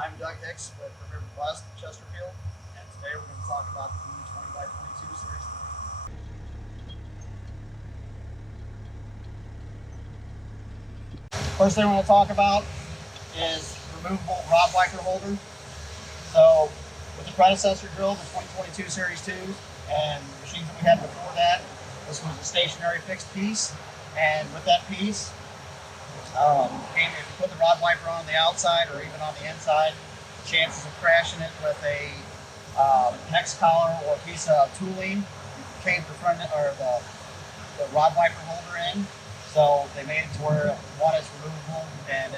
I'm Doug Hicks with Vermeer Chesterfield, and today we're going to talk about the D20x22 Series 3. First thing we're going to talk about is removable rod wiper holder. So with the predecessor drill, the 2022 Series 2s, and machines that we had before that, this was a stationary fixed piece, and with that piece, if you put the rod wiper on the outside or even on the inside, chances of crashing it with a hex collar or a piece of tooling cave the front or the rod wiper holder in. So they made it to where one is removable and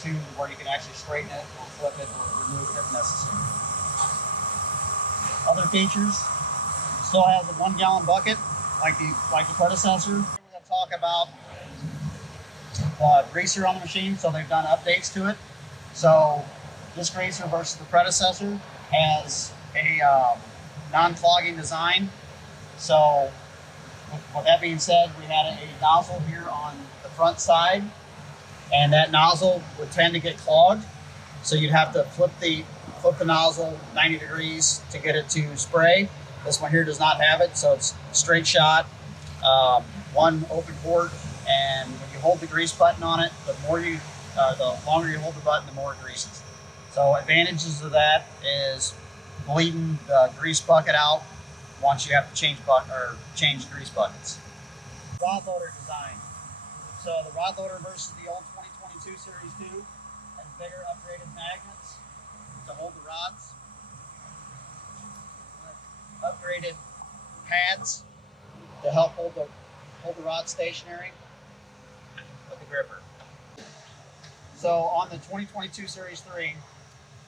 two where you can actually straighten it or flip it or remove it if necessary. Other features, still has a 1 gallon bucket like the predecessor. We're going to talk about greaser on the machine, so they've done updates to it. So this greaser versus the predecessor has a non-clogging design. So with that being said, we had a nozzle here on the front side, and that nozzle would tend to get clogged. So you'd have to flip the nozzle 90 degrees to get it to spray. This one here does not have it, so it's straight shot, one open port. And when you hold the grease button on it, the longer you hold the button, the more it greases. So advantages of that is bleeding the grease bucket out once you have to change grease buckets. Rod loader design. So the rod loader versus the old 2022 Series 2 has bigger upgraded magnets to hold the rods, upgraded pads to help hold the rod stationary. With the gripper. So on the 2022 Series 3,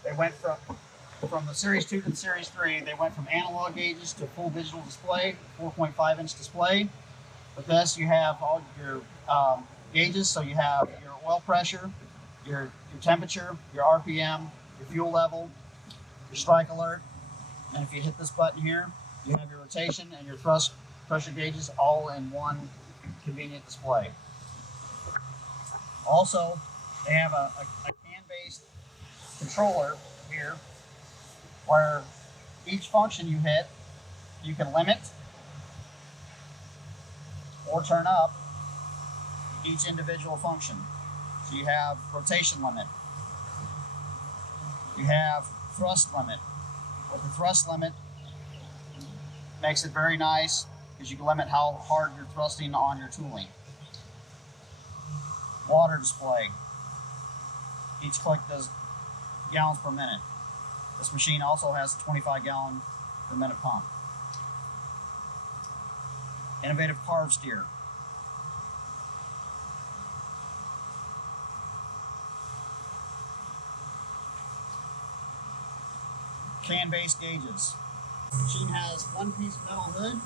they went from the Series 2 to the Series 3, they went from analog gauges to full digital display, 4.5-inch display. With this, you have all your gauges, so you have your oil pressure, your temperature, your RPM, your fuel level, your strike alert, and if you hit this button here, you have your rotation and your thrust pressure gauges all in one convenient display. Also, they have a CAN-based controller here where each function you hit, you can limit or turn up each individual function. So you have rotation limit. You have thrust limit. With the thrust limit, makes it very nice because you can limit how hard you're thrusting on your tooling. Water display. Each click does gallons per minute. This machine also has a 25 gallon per minute pump. Innovative carb steer. Can-based gauges. The machine has one piece metal hood.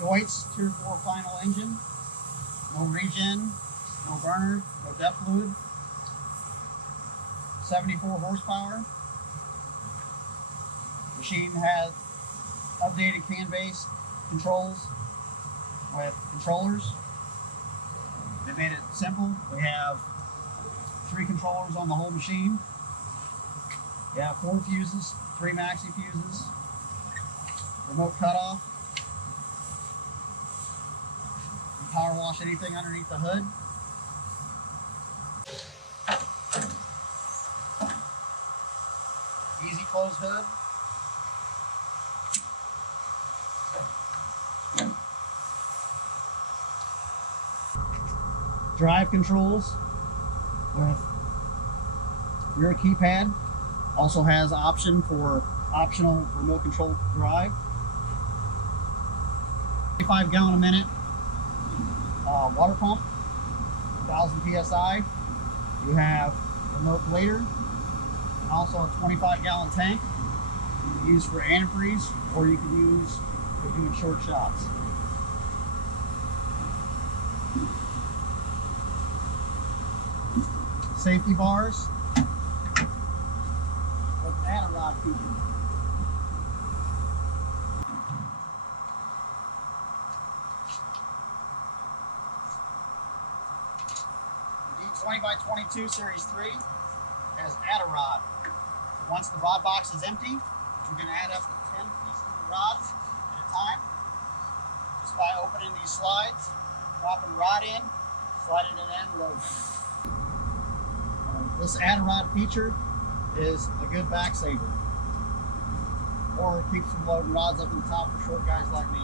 Deutz Tier 4 final engine, no regen, no burner, no depth fluid, 74 horsepower. Machine has updated CAN-based controls with controllers. They made it simple. We have 3 controllers on the whole machine. You have 4 fuses, 3 maxi fuses, remote cutoff. Power wash anything underneath the hood. Easy close hood. Drive controls with rear keypad. Also has option for optional remote control drive. 25 gallon a minute. Water pump, 1000 psi. You have remote blader, and also a 25 gallon tank you can use for antifreeze, or you can use for doing short shots. Safety bars with an anti-rod feature. 20x22 Series 3 has add a rod. So once the rod box is empty, you can add up to 10 pieces of rods at a time just by opening these slides, dropping the rod in, sliding it in, loading it. This add a rod feature is a good back saver, or it keeps from loading rods up in the top for short guys like me.